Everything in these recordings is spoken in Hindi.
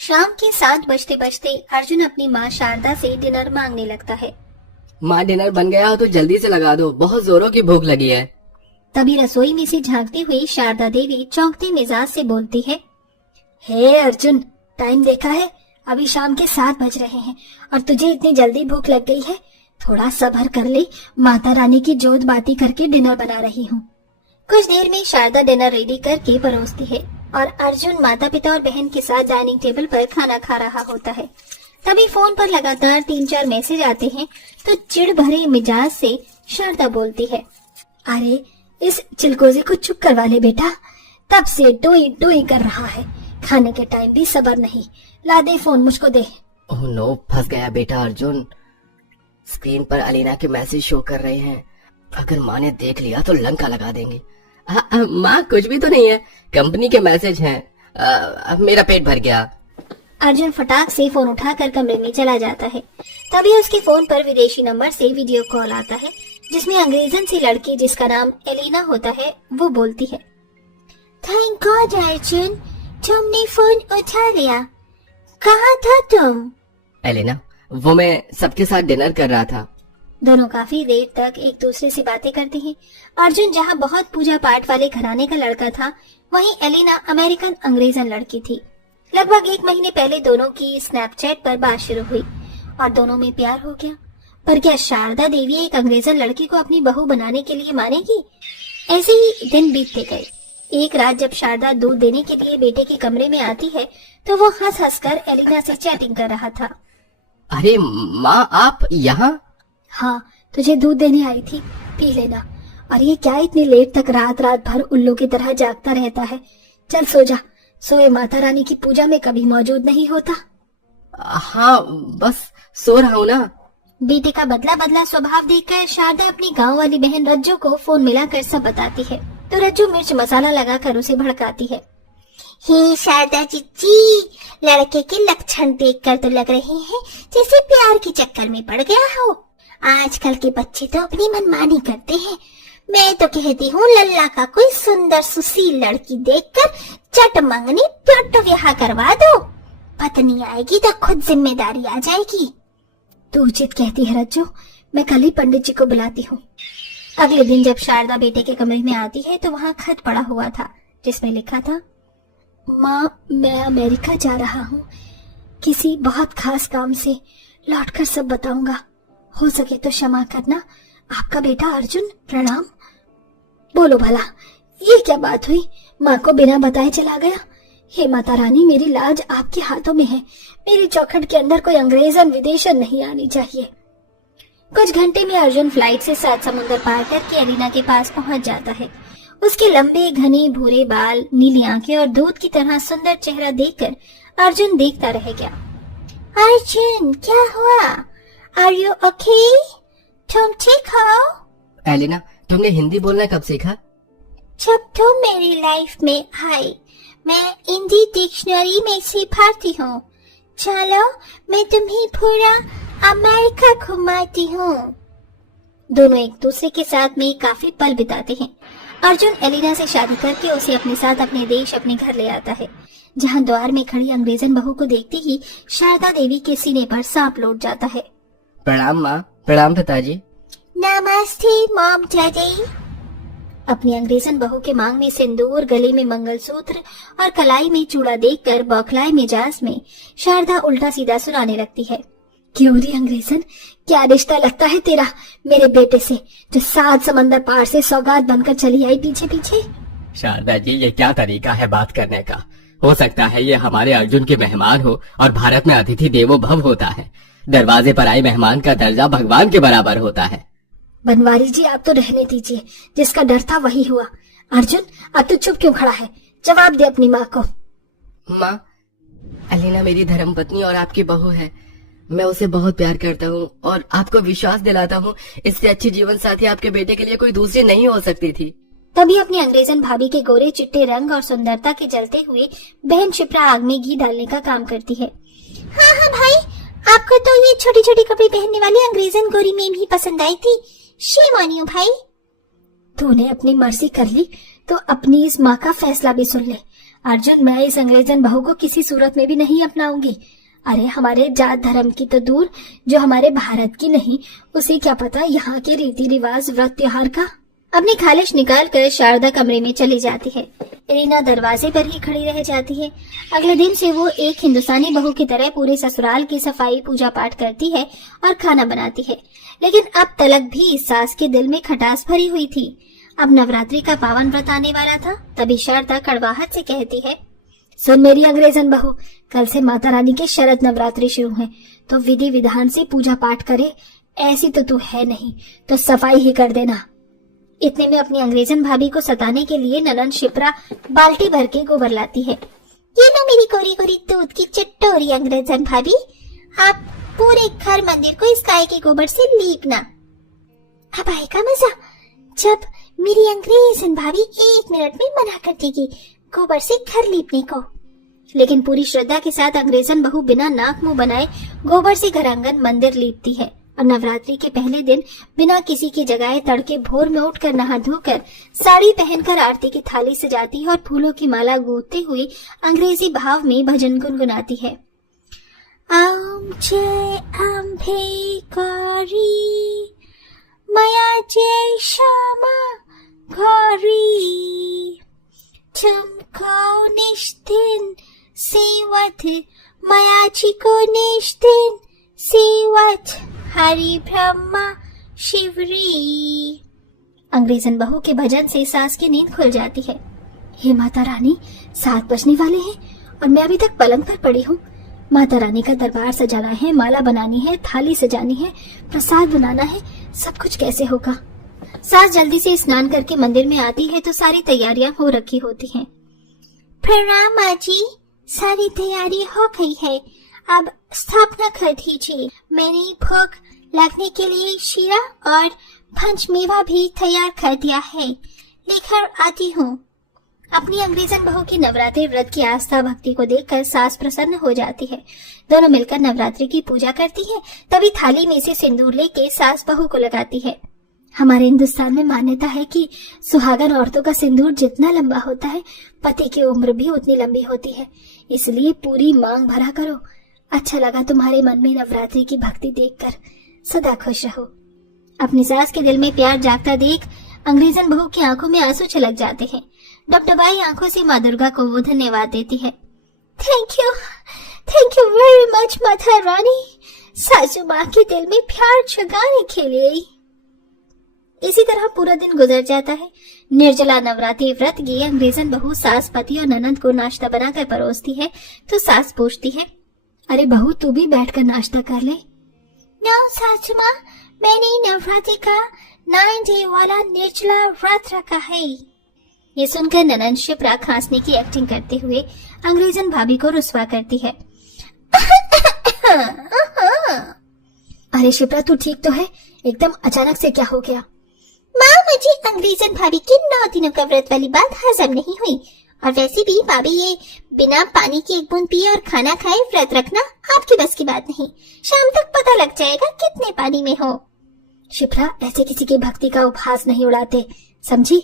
शाम के 7 बजते बजते अर्जुन अपनी माँ शारदा से डिनर मांगने लगता है। माँ डिनर बन गया हो तो जल्दी से लगा दो, बहुत जोरों की भूख लगी है। तभी रसोई में से झांकती हुई शारदा देवी चौंकते मिजाज से बोलती है, हे अर्जुन, टाइम देखा है? अभी शाम के 7 बज रहे हैं और तुझे इतनी जल्दी भूख लग गई है। थोड़ा सब्र कर ले, माता रानी की जोत बाती करके डिनर बना रही हूँ। कुछ देर में शारदा डिनर रेडी करके परोसती है और अर्जुन माता पिता और बहन के साथ डाइनिंग टेबल पर खाना खा रहा होता है। तभी फोन पर लगातार 3-4 मैसेज आते हैं तो चिढ़ भरे मिजाज से शारदा बोलती है, अरे इस चिलकोजे को चुप करवा ले बेटा, तब से टोई टोई कर रहा है, खाने के टाइम भी सब्र नहीं। ला दे फोन, मुझको दे। ओह नो, फंस गया बेटा अर्जुन। स्क्रीन पर अलीना के मैसेज शो कर रहे हैं, अगर माँ ने देख लिया तो लंका लगा देंगे। माँ कुछ भी तो नहीं है, कंपनी के मैसेज हैं। अब मेरा पेट भर गया। अर्जुन फटाक से फोन उठाकर कमरे में चला जाता है। तभी उसके फोन पर विदेशी नंबर से वीडियो कॉल आता है जिसमें अंग्रेजन सी लड़की जिसका नाम एलिना होता है वो बोलती है, थैंक गॉड अर्जुन, तुमने फोन उठा लिया। कहाँ था तुम? एलिना, वो मैं सबके साथ डिनर कर रहा था। दोनों काफी देर तक एक दूसरे से बातें करते हैं। अर्जुन जहाँ बहुत पूजा पाठ वाले घराने का लड़का था, वहीं एलिना अमेरिकन अंग्रेजन लड़की थी। लगभग 1 महीने पहले दोनों की स्नैपचैट पर बात शुरू हुई और दोनों में प्यार हो गया। पर क्या शारदा देवी एक अंग्रेजन लड़की को अपनी बहू बनाने के लिए मानेगी? ऐसे ही दिन बीतते गए। एक रात जब शारदा दूध देने के लिए बेटे के कमरे में आती है तो वो हंस हंस कर एलिना से चैटिंग कर रहा था। अरे माँ, आप यहाँ? हाँ, तुझे दूध देने आई थी, पी लेना। और ये क्या इतनी लेट तक रात रात भर उल्लू की तरह जागता रहता है? चल सो जा, सोए माता रानी की पूजा में कभी मौजूद नहीं होता। हाँ, बस सो रहा हूँ ना। बेटे का बदला बदला स्वभाव देखकर शारदा अपनी गांव वाली बहन रज्जू को फोन मिलाकर सब बताती है तो रज्जू मिर्च मसाला लगाकर उसे भड़काती है। हे शारदा जीजी, लड़के के लक्षण देखकर तो लग रहे हैं जैसे प्यार के चक्कर में पड़ गया हो। आजकल के बच्चे तो अपनी मनमानी करते हैं। मैं तो कहती हूँ लल्ला का कोई सुंदर सुशील लड़की देखकर चट मंगनी पट ब्याह करवा दो। पत्नी आएगी तो खुद जिम्मेदारी आ जाएगी। तू उचित कहती है रज्जू, मैं कल ही पंडित जी को बुलाती हूँ। अगले दिन जब शारदा बेटे के कमरे में आती है तो वहाँ खत पड़ा हुआ था जिसमें लिखा था, माँ, मैं अमेरिका जा रहा हूँ, किसी बहुत खास काम से, लौटकर सब बताऊंगा। हो सके तो क्षमा करना, आपका बेटा अर्जुन। प्रणाम। बोलो भला, ये क्या बात हुई? माँ को बिना बताए चला गया। हे माता रानी, मेरी लाज आपके हाथों में है। मेरी चौखट के अंदर कोई अंग्रेजन विदेशन नहीं आनी चाहिए। कुछ घंटे में अर्जुन फ्लाइट से 7 समुंदर पार करके एलिना के पास पहुंच जाता है। उसके लंबे घने भूरे बाल, नीली आंखें और दूध की तरह सुंदर चेहरा देखकर अर्जुन देखता रह गया। अर्जुन, क्या हुआ? Are you okay? तुम ठीक हो? एलिना, तुमने हिंदी बोलना कब सीखा? जब तुम मेरी लाइफ में आई, मैं हिंदी डिक्शनरी में से पढ़ती हूँ। चलो, मैं तुम्हें पूरा अमेरिका घुमाती हूँ। दोनों एक दूसरे के साथ में काफी पल बिताते हैं। अर्जुन एलिना से शादी करके उसे अपने साथ अपने देश, अपने घर ले आता है, जहाँ द्वार में खड़ी अंग्रेजन बहू को देखते ही शारदा देवी के सीने पर सांप लौट जाता है। प्रणाम माँ। प्रणाम पिताजी। नमस्ते मॉम डैडी। अपनी अंग्रेजन बहू के मांग में सिंदूर, गले में मंगलसूत्र और कलाई में चूड़ा देखकर बौखलाए मिजाज में शारदा उल्टा सीधा सुनाने लगती है। क्यों री अंग्रेजन, क्या रिश्ता लगता है तेरा मेरे बेटे से, जो 7 समंदर पार से सौगात बनकर चली आई पीछे पीछे? शारदा जी, ये क्या तरीका है बात करने का? हो सकता है ये हमारे अर्जुन के मेहमान हो, और भारत में अतिथि देवो भव होता है। दरवाजे पर आए मेहमान का दर्जा भगवान के बराबर होता है। बनवारी जी, आप तो रहने दीजिए, जिसका डर था वही हुआ। अर्जुन, अब तो चुप क्यों खड़ा है? जवाब दे अपनी माँ को। माँ, एलिना मेरी धर्मपत्नी और आपकी बहू है। मैं उसे बहुत प्यार करता हूँ और आपको विश्वास दिलाता हूँ, इससे अच्छी जीवन साथी आपके बेटे के लिए कोई दूसरी नहीं हो सकती थी। तभी अपनी अंग्रेजन भाभी के गोरे चिट्टे रंग और सुंदरता के जलते हुए बहन शिप्रा आग में घी डालने का काम करती है। हाँ हाँ भाई, आपको तो ये छोटी छोटी कपड़े पहनने वाली अंग्रेजन गोरी में भी पसंद आई थी। शेम ऑन यू भाई। तूने अपनी मर्जी कर ली तो अपनी इस माँ का फैसला भी सुन ले। अर्जुन, मैं इस अंग्रेजन बहू को किसी सूरत में भी नहीं अपनाऊंगी। अरे हमारे जात धर्म की तो दूर, जो हमारे भारत की नहीं, उसे क्या पता यहाँ के रीति रिवाज व्रत त्योहार का। अपनी खालिश निकाल कर शारदा कमरे में चली जाती है। एलिना दरवाजे पर ही खड़ी रह जाती है। अगले दिन से वो एक हिंदुस्तानी बहू की तरह पूरे ससुराल की सफाई, पूजा पाठ करती है और खाना बनाती है। लेकिन अब तलक भी सास के दिल में खटास भरी हुई थी। अब नवरात्रि का पावन व्रत आने वाला था। तभी शारदा कड़वाहट से कहती है, सुन मेरी अंग्रेजन बहू, कल से माता रानी के शरद नवरात्रि शुरू है, तो विधि विधान से पूजा पाठ करे। ऐसी तो तू है नहीं, तो सफाई ही कर देना। इतने में अपनी अंग्रेजन भाभी को सताने के लिए ननंद शिप्रा बाल्टी भर के गोबर लाती है। ये लो मेरी गोरी गोरी दूध की चट्टोरी अंग्रेजन भाभी, आप पूरे घर मंदिर को इस गाय के गोबर से लीपना। अब आएगा मजा जब मेरी अंग्रेजन भाभी 1 मिनट में मना कर देगी गोबर से घर लीपने को। लेकिन पूरी श्रद्धा के साथ अंग्रेजन बहू बिना नाक मुंह बनाए गोबर से घर आंगन मंदिर लीपती है। और नवरात्रि के पहले दिन बिना किसी की जगाए तड़के भोर में उठकर नहा धोकर साड़ी पहनकर आरती की थाली सजाती है और फूलों की माला गूंथते हुए अंग्रेजी भाव में भजन गुनगुनाती है। ओम जय अम्बे गौरी, माया जय श्यामा गौरी, तुमको निष्ठिन सेवत, माया जी को निष्ठिन सेवत, हरि ब्रह्मा शिवरी। अंग्रेजन बहू के भजन से सास की नींद खुल जाती है। हे माता रानी, 7 बजने वाले हैं और मैं अभी तक पलंग पर पड़ी हूँ। माता रानी का दरबार सजाना है, माला बनानी है, थाली सजानी है, प्रसाद बनाना है, सब कुछ कैसे होगा। सास जल्दी से स्नान करके मंदिर में आती है तो सारी तैयारियां हो रखी होती हैं। प्रणाम माँ जी, सारी तैयारी हो गई है, अब स्थापना कर दीजिए। मैंने भोग लगने के लिए शीरा और पंचमेवा भी तैयार कर दिया है, लेकर आती हूँ। अपनी अंग्रेजन बहू की नवरात्रि व्रत की आस्था भक्ति को देखकर सास प्रसन्न हो जाती है। दोनों मिलकर नवरात्रि की पूजा करती है। तभी थाली में से सिंदूर लेके सास बहू को लगाती है। हमारे हिंदुस्तान में मान्यता है कि सुहागन औरतों का सिंदूर जितना लंबा होता है, पति की उम्र भी उतनी लंबी होती है। इसलिए पूरी मांग भरा करो। अच्छा लगा तुम्हारे मन में नवरात्रि की भक्ति देखकर, सदा खुश रहो। अपनी सास के दिल में प्यार जागता देख अंग्रेजन बहू की आंखों में आंसू छलक जाते हैं। डबडबाई आंखों से माँ दुर्गा को वो धन्यवाद देती है। Thank you very much Mata Rani, सासू माँ के दिल में प्यार जगाने के लिए। इसी तरह पूरा दिन गुजर जाता है। निर्जला नवरात्रि व्रत की अंग्रेजन बहू सास, पति और ननंद को नाश्ता बनाकर परोसती है तो सास पूछती है, अरे बहू तू भी बैठकर नाश्ता कर ले। ना सासू माँ, मैंने नवरात्रि का 9 डे वाला निर्जला व्रत रखा है। ये सुनकर ननंद शिप्रा खांसने की एक्टिंग करते हुए अंग्रेजन भाभी को रुस्वा करती है। अरे शिप्रा तू ठीक तो है? एकदम अचानक से क्या हो गया? माँ, मुझे अंग्रेजन भाभी की 9 दिनों का व्रत वाली बात हजम नहीं हुई। और वैसे भी भाभी, ये बिना पानी की 1 बूंद पिए और खाना खाए व्रत रखना आपकी बस की बात नहीं। शाम तक पता लग जाएगा कितने पानी में हो। शिप्रा, ऐसे किसी की भक्ति का उपहास नहीं उड़ाते, समझी?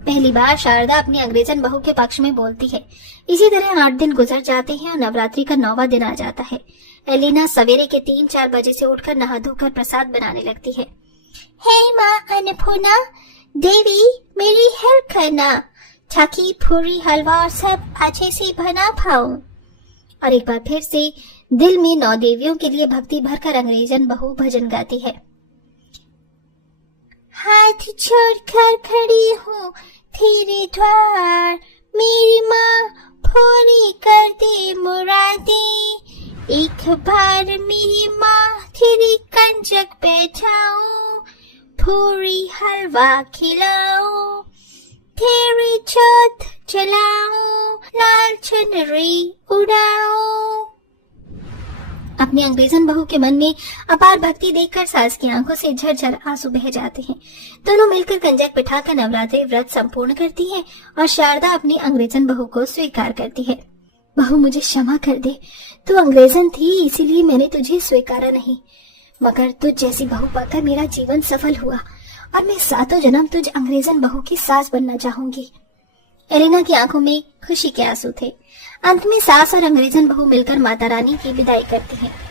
पहली बार शारदा अपनी अंग्रेजन बहू के पक्ष में बोलती है। इसी तरह 8 दिन गुजर जाते हैं और नवरात्रि का 9वां दिन आ जाता है। एलिना सवेरे के 3-4 बजे से उठकर नहा धोकर प्रसाद बनाने लगती है। हे माँ अन्नपूर्णा देवी, मेरी हेल्प करना ताकि पूरी हलवा और सब अच्छे से बना पाऊं। और एक बार फिर से दिल में 9 देवियों के लिए भक्ति भरकर अंग्रेजन बहू भजन गाती है। हाथ जोड़कर खड़ी हूँ तेरे द्वार, मेरी माँ पूरी कर दे मुरादे। एक बार मेरी माँ तेरी कंजक बैठाऊं, पूरी हलवा खिलाऊं, तेरी जोत जलाऊं, लाल चुनरी उड़ाऊं। अपनी अंग्रेजन बहू के मन में अपार भक्ति देखकर सास की आंखों से झरझर आंसू बह जाते हैं। दोनों मिलकर कंजक बिठाकर नवरात्रि व्रत संपूर्ण करती है और शारदा अपनी अंग्रेजन बहू को स्वीकार करती है। बहू मुझे क्षमा कर दे, तू अंग्रेजन थी इसीलिए मैंने तुझे स्वीकारा नहीं, मगर तुझ जैसी बहू पाकर मेरा जीवन सफल हुआ और मैं 7 जन्म तुझ अंग्रेजन बहू की सास बनना चाहूंगी। एलिना की आंखों में खुशी के आंसू थे। अंत में सास और अंग्रेजन बहू मिलकर माता रानी की विदाई करती हैं।